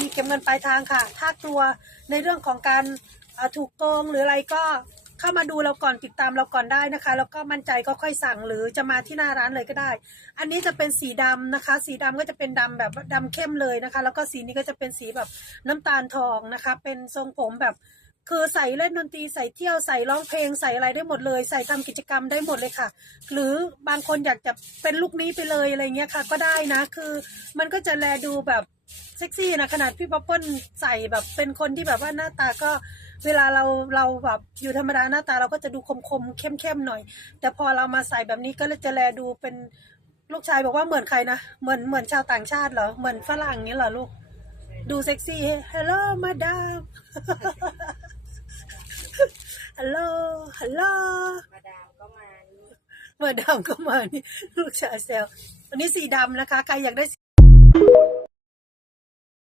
มีเก็บเงินปลายทางค่ะ ถ้ากลัวในเรื่องของการถูกโกงหรืออะไรก็เข้ามาดูเราก่อนติดตามเราก่อนได้นะคะ แล้วก็มั่นใจก็ค่อยสั่งหรือจะมาที่หน้าร้านเลยก็ได้ อันนี้จะเป็นสีดำนะคะ สีดำก็จะเป็นดำแบบดำเข้มเลยนะคะ แล้วก็สีนี้ก็จะเป็นสีแบบน้ำตาลทองนะคะ เป็นทรงผมแบบคือใส่เล่นดนตรีใส่เที่ยวใส่ร้องเพลงใส่อะไรได้หมดเลย ใส่ทำกิจกรรมได้หมดเลยค่ะ หรือบางคนอยากจะเป็นลุคนี้ไปเลยอะไรเงี้ยค่ะ ก็ได้นะ คือมันก็จะแลดูแบบ เซ็กซี่นะขนาดพี่ป๊อปเปิ้ลใส่แบบเป็นคนที่แบบว่าหน้าตาก็เวลาเราเราแบบอยู่ธรรมดาหน้าตาเราก็จะดูคมคมๆเข้มเข้มๆหน่อย แต่พอเรามาใส่แบบนี้ก็จะแลดูเป็นลูกชายบอกว่าเหมือนใครนะเหมือนเหมือนชาวต่างชาติเหรอเหมือนฝรั่งนี้เหรอลูก ดูเซ็กซี่ฮัลโหลมาดามฮัลโหลฮัลโหลมาดามก็มานี่มื่อดำก็มานี่ลูกชายแซววันนี้สีดำนะคะ ใครอยากได้